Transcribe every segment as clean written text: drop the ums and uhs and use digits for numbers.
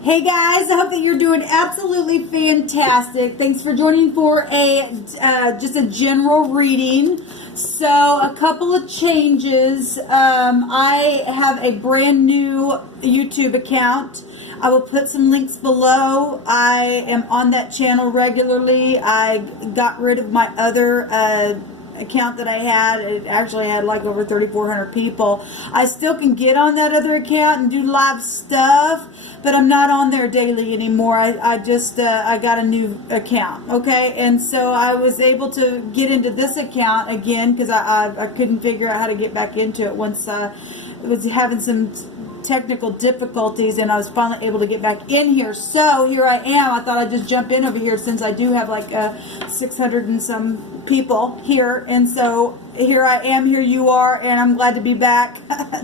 Hey guys, I hope that you're doing absolutely fantastic. Thanks for joining for a just a general reading. So a couple of changes. I have a brand new YouTube account. I will put some links below. I am on that channel regularly. I got rid of my other account that I had. It actually had like over 3,400 people. I still can get on that other account and do live stuff, but I'm not on there daily anymore. I got a new account, okay? And so I was able to get into this account again because I couldn't figure out how to get back into it once I was having some technical difficulties, and I was finally able to get back in here. So here I am. I thought I'd just jump in over here since I do have like 600 and some people here, and so here I am, here you are, and I'm glad to be back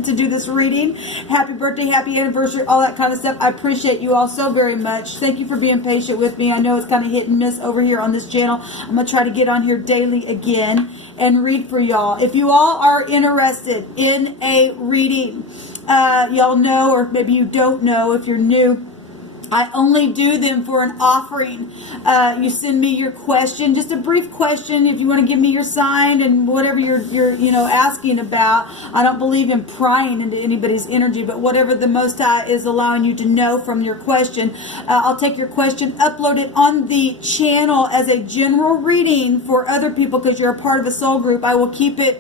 to do this reading. Happy birthday, happy anniversary, all that kind of stuff. I appreciate you all so very much. Thank you for being patient with me. I know it's kind of hit and miss over here on this channel. I'm going to try to get on here daily again and read for y'all. If you all are interested in a reading, y'all know, or maybe you don't know if you're new, I only do them for an offering. You send me your question, just a brief question. If you want to give me your sign and whatever you're asking about. I don't believe in prying into anybody's energy, but whatever the Most High is allowing you to know from your question, I'll take your question, upload it on the channel as a general reading for other people because you're a part of a soul group. I will keep it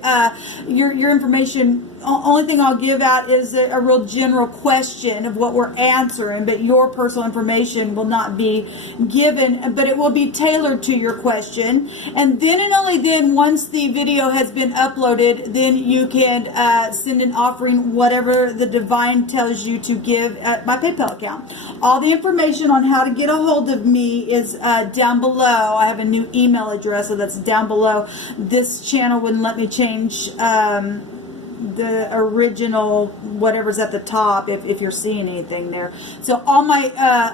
your information. Only thing I'll give out is a real general question of what we're answering, but your personal information will not be given, but it will be tailored to your question. And then and only then, once the video has been uploaded, then you can send an offering, whatever the divine tells you to give at my PayPal account. All the information on how to get a hold of me is down below. I have a new email address, so that's down below. This channel wouldn't let me change the original whatever's at the top if you're seeing anything there. So all my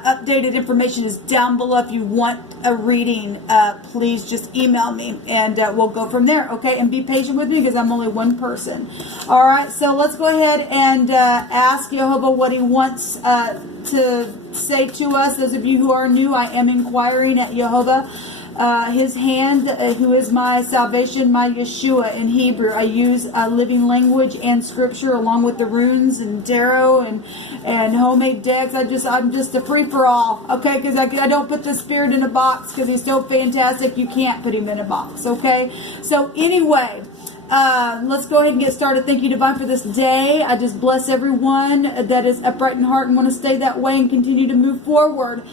updated information is down below. If you want a reading, please just email me and we'll go from there, okay? And be patient with me because I'm only one person. All right, so let's go ahead and ask Jehovah what he wants to say to us. Those of you who are new, I am inquiring at Jehovah. His hand, who is my salvation, my Yeshua in Hebrew. I use living language and scripture along with the runes and tarot and homemade decks. I'm just a free for all, okay? Because I don't put the spirit in a box because he's so fantastic. You can't put him in a box, okay? So anyway, let's go ahead and get started. Thank you, Divine, for this day. I just bless everyone that is upright in heart and want to stay that way and continue to move forward.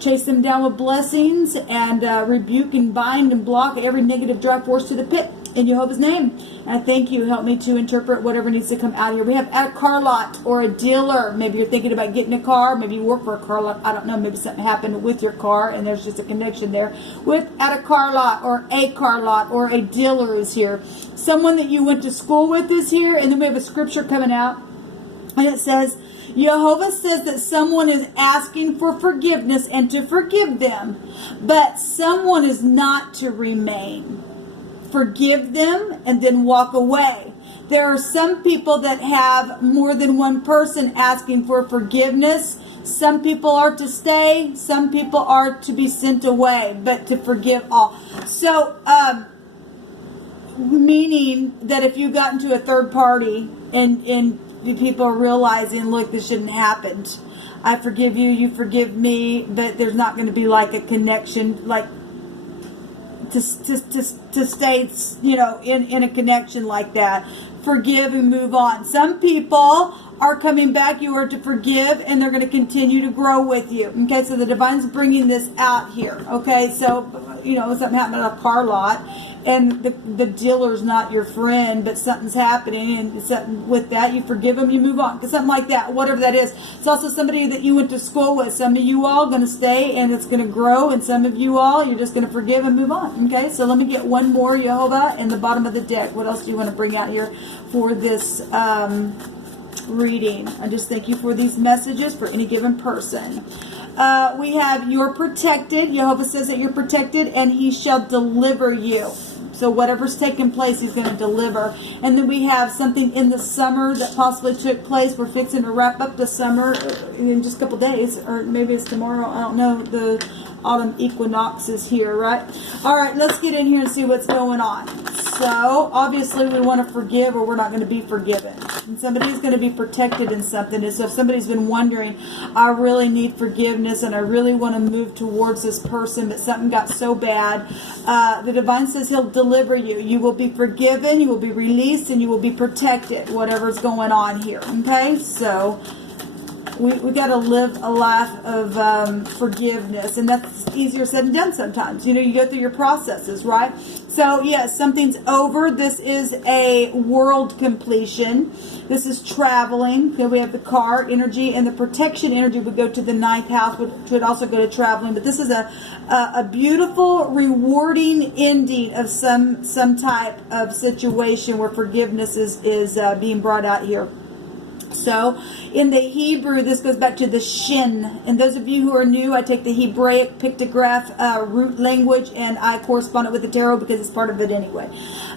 Chase them down with blessings and rebuke and bind and block every negative drive force to the pit in Jehovah's name. And I thank you. Help me to interpret whatever needs to come out of here. We have at a car lot or a dealer. Maybe you're thinking about getting a car. Maybe you work for a car lot. I don't know. Maybe something happened with your car and there's just a connection there. With at a car lot or a dealer is here. Someone that you went to school with is here. And then we have a scripture coming out. And it says, Jehovah says that someone is asking for forgiveness and to forgive them. But someone is not to remain. Forgive them and then walk away. There are some people that have more than one person asking for forgiveness. Some people are to stay. Some people are to be sent away, but to forgive all. So, meaning that if you got into a third party and people are realizing, look, this shouldn't happen. I forgive you, you forgive me, but there's not going to be like a connection, like to stay, in a connection like that. Forgive and move on. Some people are coming back. You are to forgive, and they're going to continue to grow with you. Okay, so the Divine's bringing this out here. Okay, so something happened at a car lot, and the dealer's not your friend, but something's happening, and something with that, you forgive them, you move on. Something like that, whatever that is. It's also somebody that you went to school with. Some of you all going to stay, and it's going to grow, and some of you all, you're just going to forgive and move on. Okay, so let me get one more, Jehovah, in the bottom of the deck. What else do you want to bring out here for this reading? I just thank you for these messages for any given person. We have, you're protected. Jehovah says that you're protected, and he shall deliver you. So whatever's taking place, he's going to deliver. And then we have something in the summer that possibly took place. We're fixing to wrap up the summer in just a couple days, or maybe it's tomorrow. I don't know. The autumn equinox is here, right? All right, let's get in here and see what's going on. So obviously we want to forgive, or we're not going to be forgiven. And somebody's going to be protected in something. And so if somebody's been wondering, I really need forgiveness and I really want to move towards this person, but something got so bad, the divine says he'll deliver you. You will be forgiven, you will be released, and you will be protected, whatever's going on here. Okay, so we got to live a life of forgiveness, and that's easier said than done sometimes. You know, you go through your processes, right? So yes, something's over. This is a world completion. This is traveling. Okay, we have the car energy, and the protection energy would go to the 9th house, which would also go to traveling. But this is a beautiful, rewarding ending of some type of situation where forgiveness is being brought out here. So in the Hebrew, this goes back to the shin. And those of you who are new, I take the Hebraic pictograph root language, and I correspond it with the tarot because it's part of it anyway.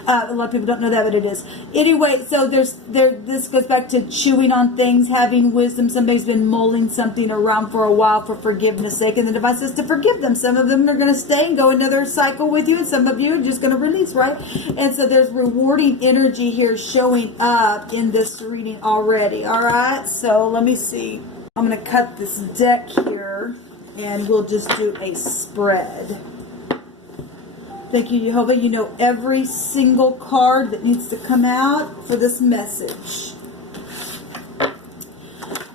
A lot of people don't know that, but it is. Anyway, so this goes back to chewing on things, having wisdom. Somebody's been mulling something around for a while for forgiveness' sake, and the divine says to forgive them. Some of them are going to stay and go another cycle with you, and some of you are just going to release, right? And so there's rewarding energy here showing up in this reading already. All right, so let me see. I'm going to cut this deck here, and we'll just do a spread. Thank you, Jehovah. You know every single card that needs to come out for this message.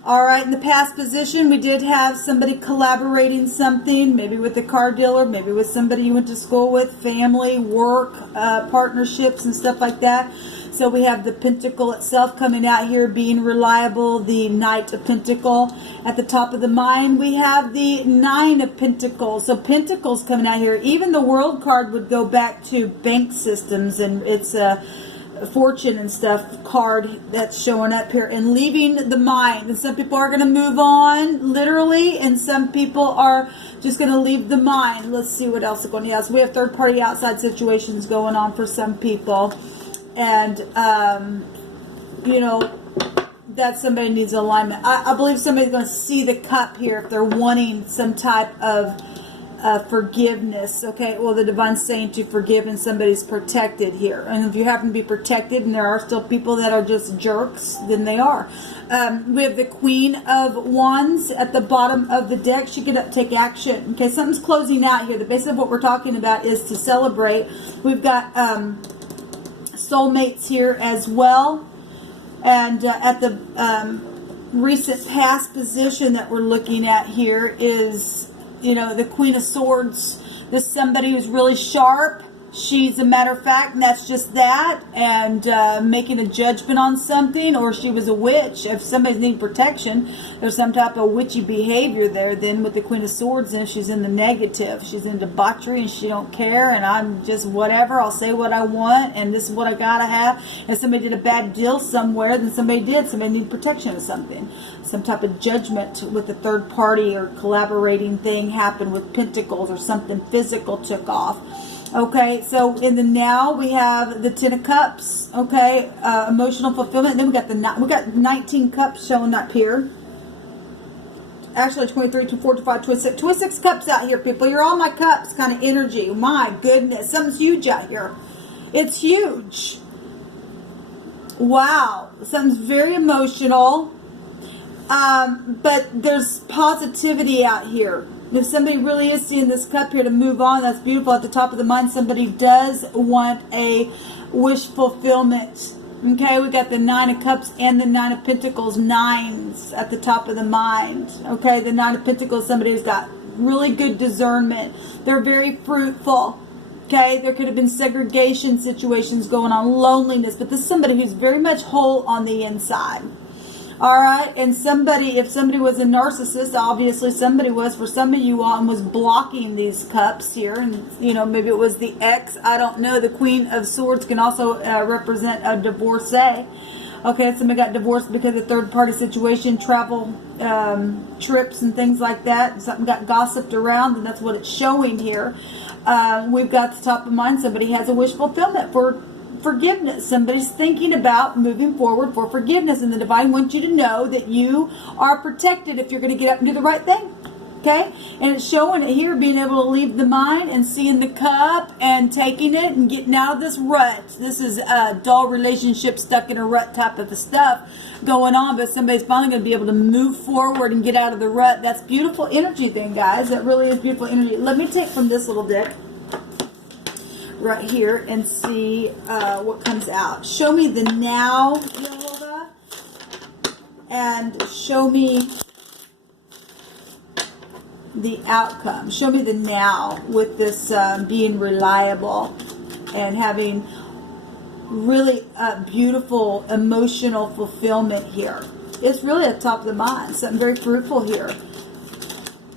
All right, in the past position, we did have somebody collaborating something, maybe with a car dealer, maybe with somebody you went to school with, family, work, partnerships, and stuff like that. So we have the Pentacle itself coming out here, being reliable, the Knight of Pentacle. At the top of the mind, we have the 9 of Pentacles. So Pentacles coming out here. Even the World card would go back to bank systems, and it's a fortune and stuff card that's showing up here, and leaving the mind. And some people are going to move on, literally, and some people are just going to leave the mind. Let's see what else is going on. Yeah, so we have third-party outside situations going on for some people. And, you know, that somebody needs alignment. I believe somebody's going to see the cup here if they're wanting some type of forgiveness. Okay, well, the divine's saying to forgive, and somebody's protected here. And if you happen to be protected and there are still people that are just jerks, then they are. We have the Queen of Wands at the bottom of the deck. She could take action. Okay, something's closing out here. The basis of what we're talking about is to celebrate. We've got soulmates here as well, and at the recent past position that we're looking at here is, you know, the Queen of Swords. This is somebody who's really sharp. She's a matter of fact, and that's just that, and making a judgment on something, or she was a witch. If somebody's needing protection, there's some type of witchy behavior there. Then with the Queen of Swords, and she's in the negative. She's in debauchery, and she don't care, and I'm just whatever. I'll say what I want, and this is what I gotta have. If somebody did a bad deal somewhere, then somebody did. Somebody needed protection of something. Some type of judgment with a third party or collaborating thing happened with Pentacles, or something physical took off. Okay, so in the now we have the 10 of Cups. Okay, emotional fulfillment. And then we got 19 cups showing up here. Actually, 23, 24, 25, 26. 26 cups out here, people. You're all my cups kind of energy. My goodness, something's huge out here. It's huge. Wow, something's very emotional. But there's positivity out here. If somebody really is seeing this cup here to move on, that's beautiful. At the top of the mind, somebody does want a wish fulfillment. Okay, we got the 9 of Cups and the 9 of Pentacles, 9s at the top of the mind. Okay, the 9 of Pentacles, somebody who's got really good discernment. They're very fruitful. Okay, there could have been segregation situations going on, loneliness, but this is somebody who's very much whole on the inside. All right, and if somebody was a narcissist, obviously somebody was for some of you all, and was blocking these cups here, and you know, maybe it was the ex, I don't know. The Queen of Swords can also represent a divorcee. Okay, somebody got divorced because of third-party situation, travel, trips and things like that. Something got gossiped around, and that's what it's showing here. We've got the top of mind. Somebody has a wish fulfillment for forgiveness. Somebody's thinking about moving forward for forgiveness, and the divine wants you to know that you are protected if you're going to get up and do the right thing. Okay, and it's showing it here, being able to leave the mind and seeing the cup and taking it and getting out of this rut. This is a dull relationship, stuck in a rut type of stuff going on, but somebody's finally going to be able to move forward and get out of the rut. That's beautiful energy then, guys. That really is beautiful energy. Let me take from this little deck right here and see what comes out. Show me the now, Jehovah, and show me the outcome. Show me the now with this being reliable and having really beautiful emotional fulfillment here. It's really at the top of the mind. Something very fruitful here.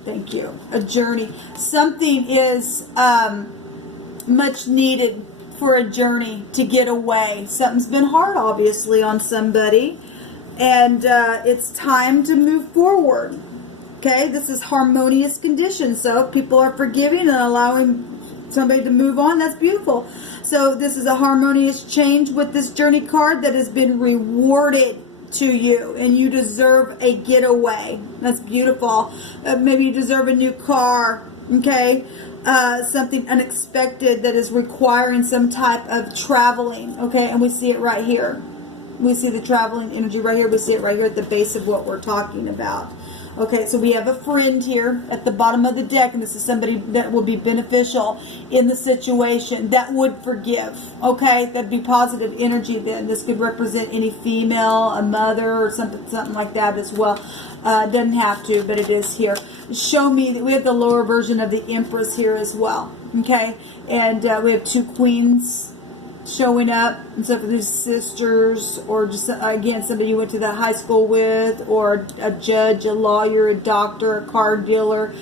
Thank you. A journey. Something is much needed for a journey to get away. Something's been hard, obviously, on somebody. And it's time to move forward. Okay, this is harmonious conditions. So if people are forgiving and allowing somebody to move on, that's beautiful. So this is a harmonious change with this journey card that has been rewarded to you, and you deserve a getaway. That's beautiful. Maybe you deserve a new car. Okay, something unexpected that is requiring some type of traveling. Okay, and we see it right here. We see the traveling energy right here. We see it right here at the base of what we're talking about. Okay, so we have a friend here at the bottom of the deck, and this is somebody that will be beneficial in the situation, that would forgive. Okay, that'd be positive energy then. This could represent any female, a mother, or something like that as well. Doesn't have to, but it is here. Show me that we have the lower version of the Empress here as well. Okay, and we have two queens showing up, and so for these sisters, or just again somebody you went to the high school with, or a judge, a lawyer, a doctor, a car dealer,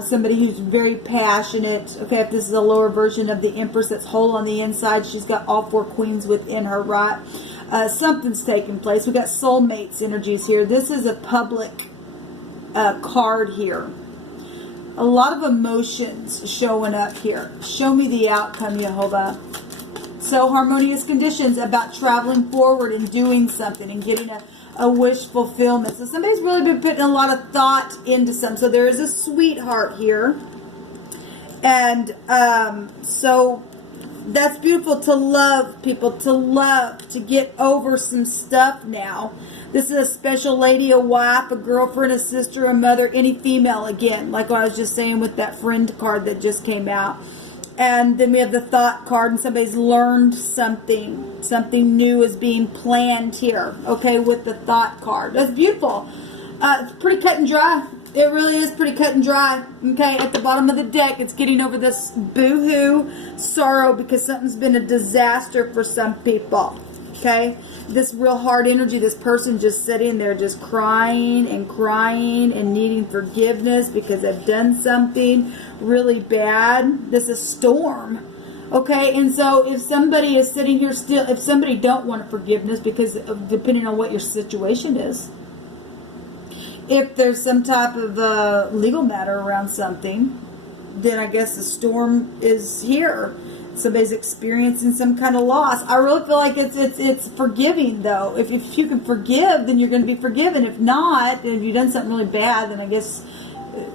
somebody who's very passionate. Okay, if this is a lower version of the Empress that's whole on the inside, she's got all four queens within her, right? Something's taking place. We got soulmates energies here. This is a public card here. A lot of emotions showing up here. Show me the outcome, Jehovah. So harmonious conditions about traveling forward and doing something and getting a wish fulfillment. So somebody's really been putting a lot of thought into something. So there is a sweetheart here. And so that's beautiful, to love people, to get over some stuff now. This is a special lady, a wife, a girlfriend, a sister, a mother, any female, again, like what I was just saying with that friend card that just came out. And then we have the thought card, and somebody's learned something. Something new is being planned here, okay, with the thought card. That's beautiful. It's pretty cut and dry. It really is pretty cut and dry, okay? At the bottom of the deck, it's getting over this boo-hoo sorrow because something's been a disaster for some people, okay? This real hard energy, this person just sitting there just crying and needing forgiveness because they've done something really bad. This is a storm, okay? And so if somebody is sitting here still, if somebody don't want forgiveness because of, depending on what your situation is, if there's some type of legal matter around something, then I guess the storm is here. Somebody's experiencing some kind of loss. I really feel like it's forgiving, though. If you can forgive, then you're going to be forgiven. If not, and if you've done something really bad, then I guess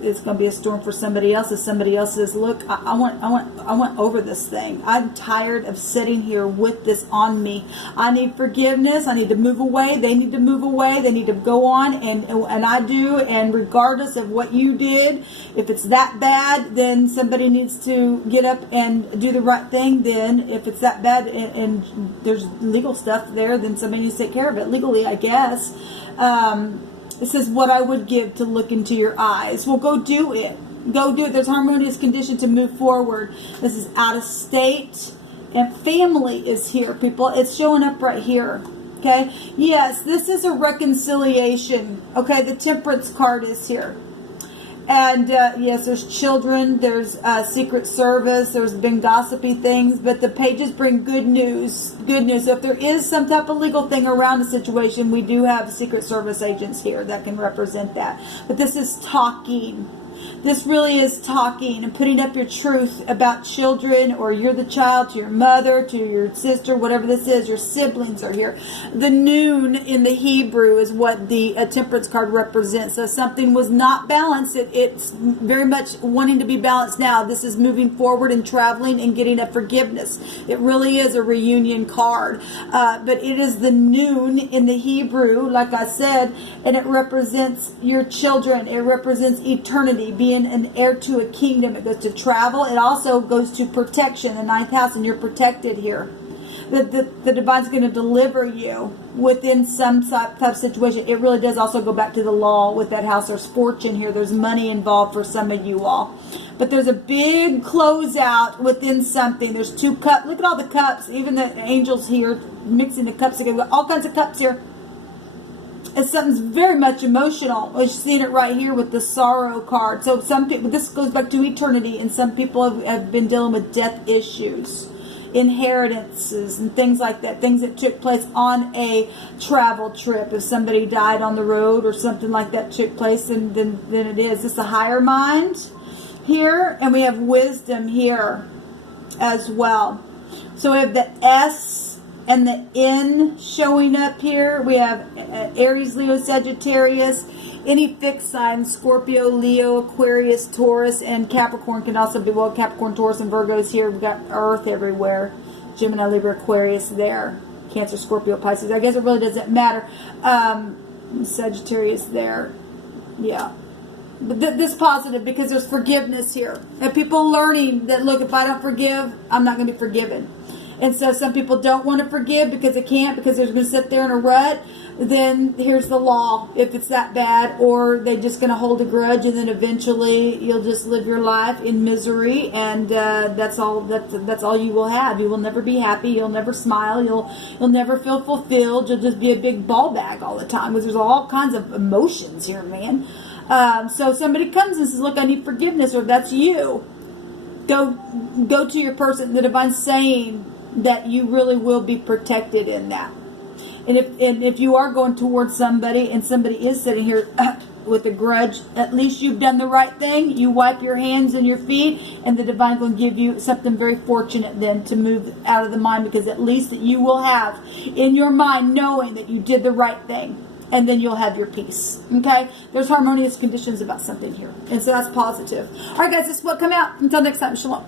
it's going to be a storm for somebody else. If somebody else says, "Look, I want over this thing. I'm tired of sitting here with this on me. I need forgiveness. I need to move away. They need to move away. They need to go on, and I do. And regardless of what you did, if it's that bad, then somebody needs to get up and do the right thing. Then, if it's that bad and there's legal stuff there, then somebody needs to take care of it legally, I guess." It says, what I would give to look into your eyes. Well, go do it. Go do it. There's harmonious condition to move forward. This is out of state. And family is here, people. It's showing up right here. Okay? Yes, this is a reconciliation. Okay? The Temperance card is here. And yes, there's children, there's Secret Service, there's been gossipy things, but the pages bring good news. Good news. So if there is some type of legal thing around the situation, we do have Secret Service agents here that can represent that. But this is talking. This really is talking and putting up your truth about children, or you're the child, to your mother, to your sister, whatever this is. Your siblings are here. The noon in the Hebrew is what the temperance card represents. So something was not balanced. It's very much wanting to be balanced now. This is moving forward and traveling and getting a forgiveness. It really is a reunion card. But it is the noon in the Hebrew, like I said, and it represents your children. It represents eternity, being an heir to a kingdom. It goes to travel. It also goes to protection, the 9th house, and you're protected here. The divine's going to deliver you within some type of situation. It really does also go back to the law with that house. There's fortune here. There's money involved for some of you all. But there's a big closeout within something. There's 2 cups. Look at all the cups. Even the angels here mixing the cups together. All kinds of cups here. And something's very much emotional. We've seen it right here with the sorrow card. So some people, this goes back to eternity, and some people have been dealing with death issues, inheritances, and things like that. Things that took place on a travel trip. If somebody died on the road or something like that took place, then it is. It's a higher mind here, and we have wisdom here as well. So we have the S and the N showing up here. We have Aries, Leo, Sagittarius. Any fixed signs, Scorpio, Leo, Aquarius, Taurus, and Capricorn can also be, well, Capricorn, Taurus, and Virgos here. We've got Earth everywhere. Gemini, Libra, Aquarius there. Cancer, Scorpio, Pisces. I guess it really doesn't matter. Sagittarius there. Yeah. But this is positive because there's forgiveness here. And people learning that, look, if I don't forgive, I'm not going to be forgiven. And so some people don't want to forgive because they can't, because they're going to sit there in a rut. Then here's the law, if it's that bad, or they're just going to hold a grudge, and then eventually you'll just live your life in misery, and that's all you will have. You will never be happy. You'll never smile. You'll never feel fulfilled. You'll just be a big ball bag all the time, because there's all kinds of emotions here, man. So somebody comes and says, look, I need forgiveness, or if that's you, go to your person. The divine's saying that you really will be protected in that. And if you are going towards somebody, and somebody is sitting here with a grudge, at least you've done the right thing. You wipe your hands and your feet, and the divine will give you something very fortunate then to move out of the mind, because at least that you will have in your mind knowing that you did the right thing, and then you'll have your peace. Okay? There's harmonious conditions about something here, and so that's positive. All right, guys, this is what come out. Until next time, shalom.